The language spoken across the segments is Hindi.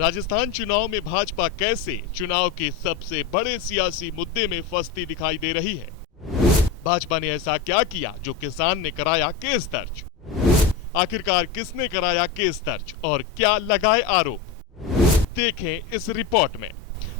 राजस्थान चुनाव में भाजपा कैसे चुनाव के सबसे बड़े सियासी मुद्दे में फंसती दिखाई दे रही है। भाजपा ने ऐसा क्या किया जो किसान ने कराया केस दर्ज। आखिरकार किसने कराया केस दर्ज और क्या लगाए आरोप, देखें इस रिपोर्ट में।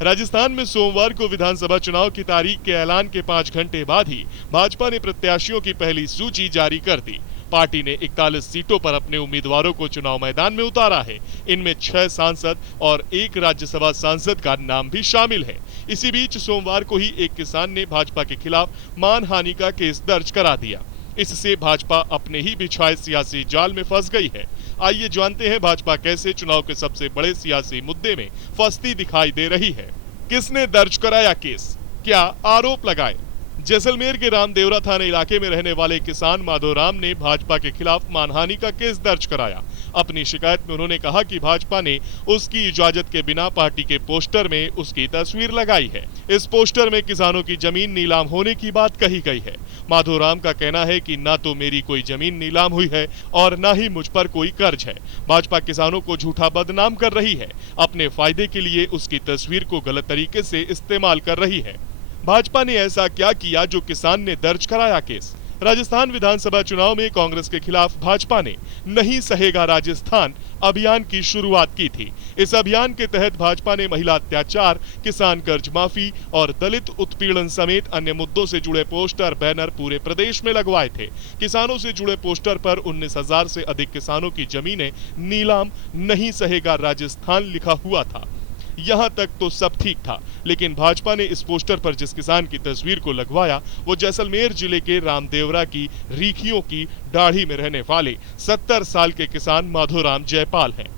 राजस्थान में सोमवार को विधानसभा चुनाव की तारीख के ऐलान के 5 घंटे बाद ही भाजपा ने प्रत्याशियों की पहली सूची जारी कर दी। पार्टी ने 41 सीटों पर अपने उम्मीदवारों को चुनाव मैदान में उतारा है। इनमें 6 सांसद और 1 राज्यसभा सांसद का नाम भी शामिल है। इसी बीच सोमवार को ही एक किसान ने भाजपा के खिलाफ मानहानि का केस दर्ज करा दिया। इससे भाजपा अपने ही बिछाए सियासी जाल में फंस गई है। आइए जानते हैं भाजपा कैसे चुनाव के सबसे बड़े सियासी मुद्दे में फंसती दिखाई दे रही है। किसने दर्ज कराया केस, क्या आरोप लगाए। जैसलमेर के रामदेवरा थाना इलाके में रहने वाले किसान माधोराम ने भाजपा के खिलाफ मानहानि का केस दर्ज कराया। अपनी शिकायत में उन्होंने कहा कि भाजपा ने उसकी इजाजत के बिना पार्टी के पोस्टर में उसकी तस्वीर लगाई है। इस पोस्टर में किसानों की जमीन नीलाम होने की बात कही गई है। माधोराम का कहना है कि न तो मेरी कोई जमीन नीलाम हुई है और न ही मुझ पर कोई कर्ज है। भाजपा किसानों को झूठा बदनाम कर रही है, अपने फायदे के लिए उसकी तस्वीर को गलत तरीके से इस्तेमाल कर रही है। भाजपा ने ऐसा क्या किया जो किसान ने दर्ज कराया केस। राजस्थान विधानसभा चुनाव में कांग्रेस के खिलाफ भाजपा ने नहीं सहेगा राजस्थान अभियान की शुरुआत की थी। इस अभियान के तहत भाजपा ने महिला अत्याचार, किसान कर्ज माफी और दलित उत्पीड़न समेत अन्य मुद्दों से जुड़े पोस्टर बैनर पूरे प्रदेश में लगवाए थे। किसानों से जुड़े पोस्टर पर 19,000 से अधिक किसानों की जमीनें नीलाम नहीं सहेगा राजस्थान लिखा हुआ था। यहां तक तो सब ठीक था, लेकिन भाजपा ने इस पोस्टर पर जिस किसान की तस्वीर को लगवाया वो जैसलमेर जिले के रामदेवरा की रीखियों की दाढ़ी में रहने वाले 70 साल के किसान माधोराम जयपाल हैं।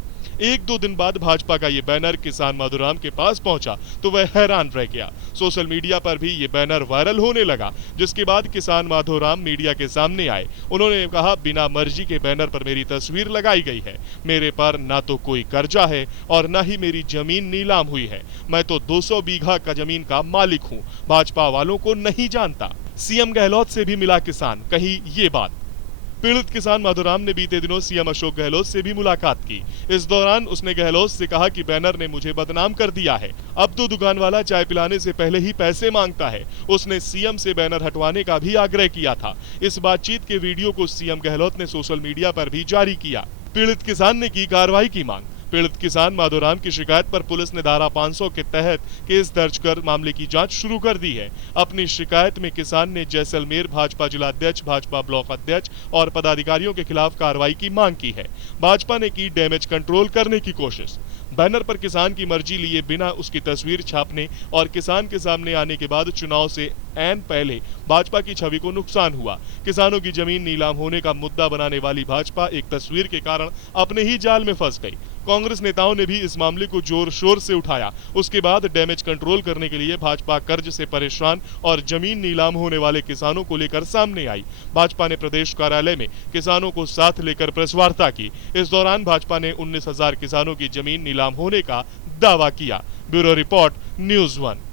1-2 दिन बाद भाजपा का ये बैनर किसान माधोराम के पास पहुंचा तो वह हैरान रह गया। सोशल मीडिया पर भी ये बैनर वायरल होने लगा, जिसके बाद किसान माधोराम मीडिया के सामने आए। उन्होंने कहा, बिना मर्जी के बैनर पर मेरी तस्वीर लगाई गई है। मेरे पर ना तो कोई कर्जा है और ना ही मेरी जमीन नीलाम हुई है। मैं तो 200 बीघा का जमीन का मालिक हूँ। भाजपा वालों को नहीं जानता। सीएम गहलोत से भी मिला किसान, कही ये बात। पीड़ित किसान माधोराम ने बीते दिनों सीएम अशोक गहलोत से भी मुलाकात की। इस दौरान उसने गहलोत से कहा कि बैनर ने मुझे बदनाम कर दिया है, अब तो दुकान वाला चाय पिलाने से पहले ही पैसे मांगता है। उसने सीएम से बैनर हटवाने का भी आग्रह किया था। इस बातचीत के वीडियो को सीएम गहलोत ने सोशल मीडिया पर भी जारी किया। पीड़ित किसान ने की कार्रवाई की मांग। पीड़ित किसान माधोराम की शिकायत पर पुलिस ने धारा 500 के तहत केस दर्ज कर मामले की जांच शुरू कर दी है। अपनी शिकायत में किसान ने जैसलमेर भाजपा जिला अध्यक्ष, भाजपा ब्लॉक अध्यक्ष और पदाधिकारियों के खिलाफ कार्रवाई की मांग की है। भाजपा ने की डैमेज कंट्रोल करने की कोशिश। बैनर पर किसान की मर्जी लिए बिना उसकी तस्वीर छापने और किसान के सामने आने के बाद चुनाव से ऐन पहले भाजपा की छवि को नुकसान हुआ। किसानों की जमीन नीलाम होने का मुद्दा बनाने वाली भाजपा एक तस्वीर के कारण अपने ही जाल में फंस गई। कांग्रेस नेताओं ने भी इस मामले को जोर शोर से उठाया। उसके बाद डैमेज कंट्रोल करने के लिए भाजपा कर्ज से परेशान और जमीन नीलाम होने वाले किसानों को लेकर सामने आई। भाजपा ने प्रदेश कार्यालय में किसानों को साथ लेकर प्रेस वार्ता की। इस दौरान भाजपा ने 19,000 किसानों की जमीन नीलाम होने का दावा किया। Bureau report, news 1।